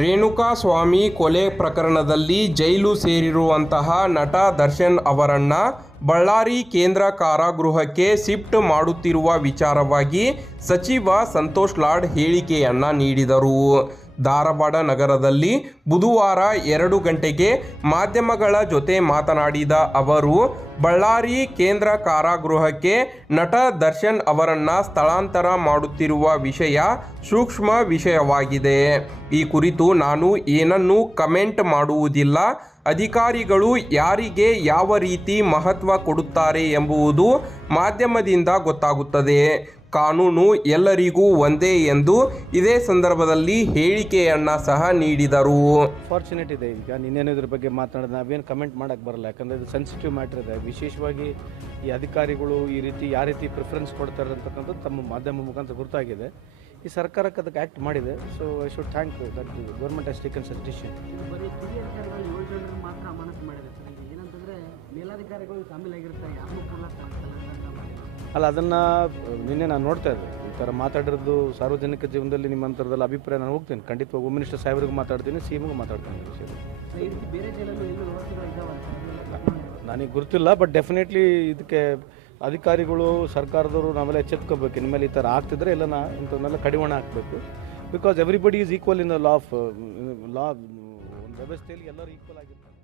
ರೇಣುಕಾಸ್ವಾಮಿ ಕೊಲೆ ಪ್ರಕರಣದಲ್ಲಿ ಜೈಲು ಸೇರಿರುವಂತಹ ನಟ ದರ್ಶನ್ ಅವರನ್ನ ಬಳ್ಳಾರಿ ಕೇಂದ್ರ ಕಾರಾಗೃಹಕ್ಕೆ ಶಿಫ್ಟ್ ಮಾಡುತ್ತಿರುವ ವಿಚಾರವಾಗಿ ಸಚಿವ ಸಂತೋಷ್ ಲಾಡ್ ಹೇಳಿಕೆಯನ್ನು ನೀಡಿದರು. ಧಾರವಾಡ ನಗರದಲ್ಲಿ ಬುಧವಾರ ಎರಡು ಗಂಟೆಗೆ ಮಾಧ್ಯಮಗಳ ಜೊತೆ ಮಾತನಾಡಿದ ಅವರು, ಬಳ್ಳಾರಿ ಕೇಂದ್ರ ಕಾರಾಗೃಹಕ್ಕೆ ನಟ ದರ್ಶನ್ ಅವರನ್ನು ಸ್ಥಳಾಂತರ ಮಾಡುತ್ತಿರುವ ವಿಷಯ ಸೂಕ್ಷ್ಮ ವಿಷಯವಾಗಿದೆ. ಈ ಕುರಿತು ನಾನು ಏನನ್ನೂ ಕಮೆಂಟ್ ಮಾಡುವುದಿಲ್ಲ. ಅಧಿಕಾರಿಗಳು ಯಾರಿಗೆ ಯಾವ ರೀತಿ ಮಹತ್ವ ಕೊಡುತ್ತಾರೆ ಎಂಬುವುದು ಮಾಧ್ಯಮದಿಂದ ಗೊತ್ತಾಗುತ್ತದೆ. ಕಾನೂನು ಎಲ್ಲರಿಗೂ ಒಂದೇ ಎಂದು ಇದೇ ಸಂದರ್ಭದಲ್ಲಿ ಹೇಳಿಕೆಯನ್ನ ಸಹ ನೀಡಿದರು. ಫಾರ್ಚುನೇಟ್ ಇದೆ ಈಗ. ನಿನ್ನೇನು ಇದ್ರ ಬಗ್ಗೆ ಮಾತನಾಡಿದ ನಾವೇನು ಕಮೆಂಟ್ ಮಾಡೋಕ್ಕೆ ಬರಲ್ಲ. ಯಾಕಂದರೆ ಇದು ಸೆನ್ಸಿಟಿವ್ ಮ್ಯಾಟರ್ ಇದೆ. ವಿಶೇಷವಾಗಿ ಈ ಅಧಿಕಾರಿಗಳು ಈ ರೀತಿ ಯಾವ ರೀತಿ ಪ್ರಿಫರೆನ್ಸ್ ಕೊಡ್ತಾರೆ ಅಂತಕ್ಕಂಥದ್ದು ತಮ್ಮ ಮಾಧ್ಯಮ ಮುಖಾಂತರ ಗುರುತಾಗಿದೆ. ಈ ಸರ್ಕಾರಕ್ಕೆ ಅದಕ್ಕೆ ಆ್ಯಕ್ಟ್ ಮಾಡಿದೆ. So I should thank that government as taken such decision ಮೇಲಾಧಿಕಾರಿಗಳು ಶಾಮೀಲಾಗಿರ್ತಾರೆ ಯಾರು ಕೂಡ ಅಲ್ಲ ಅದನ್ನು ನಿನ್ನೆ ನಾನು ನೋಡ್ತಾ ಇದ್ದೆ. ಈ ಥರ ಮಾತಾಡಿರೋದು ಸಾರ್ವಜನಿಕ ಜೀವನದಲ್ಲಿ ನಿಮ್ಮ ಅಂತರದಲ್ಲಿ ಅಭಿಪ್ರಾಯ ನಾನು ಹೋಗ್ತೀನಿ. ಖಂಡಿತವಾಗಿ ಹೋಮ್ ಮಿನಿಸ್ಟರ್ ಸಾಹೇಬ್ರಿಗೂ ಮಾತಾಡ್ತೀನಿ ಸಿ ಎಮ್ಗೂ ಮಾತಾಡ್ತೀನಿ ನನಗೆ ಗೊತ್ತಿಲ್ಲ ಬಟ್ ಡೆಫಿನೆಟ್ಲಿ ಇದಕ್ಕೆ ಅಧಿಕಾರಿಗಳು ಸರ್ಕಾರದವರು ನಾವೆಲ್ಲ ಎಚ್ಚೆತ್ಕೋಬೇಕು ಇನ್ಮೇಲೆ ಈ ಥರ ಆಗ್ತಿದ್ರೆ ಎಲ್ಲ ನಾ ಇಂಥವನ್ನೆಲ್ಲ ಕಡಿವಾಣ ಹಾಕಬೇಕು. Because everybody is equal in the law of law ವ್ಯವಸ್ಥೆಯಲ್ಲಿ ಎಲ್ಲರೂ ಈಕ್ವಲ್ ಆಗಿರ್ತಾರೆ.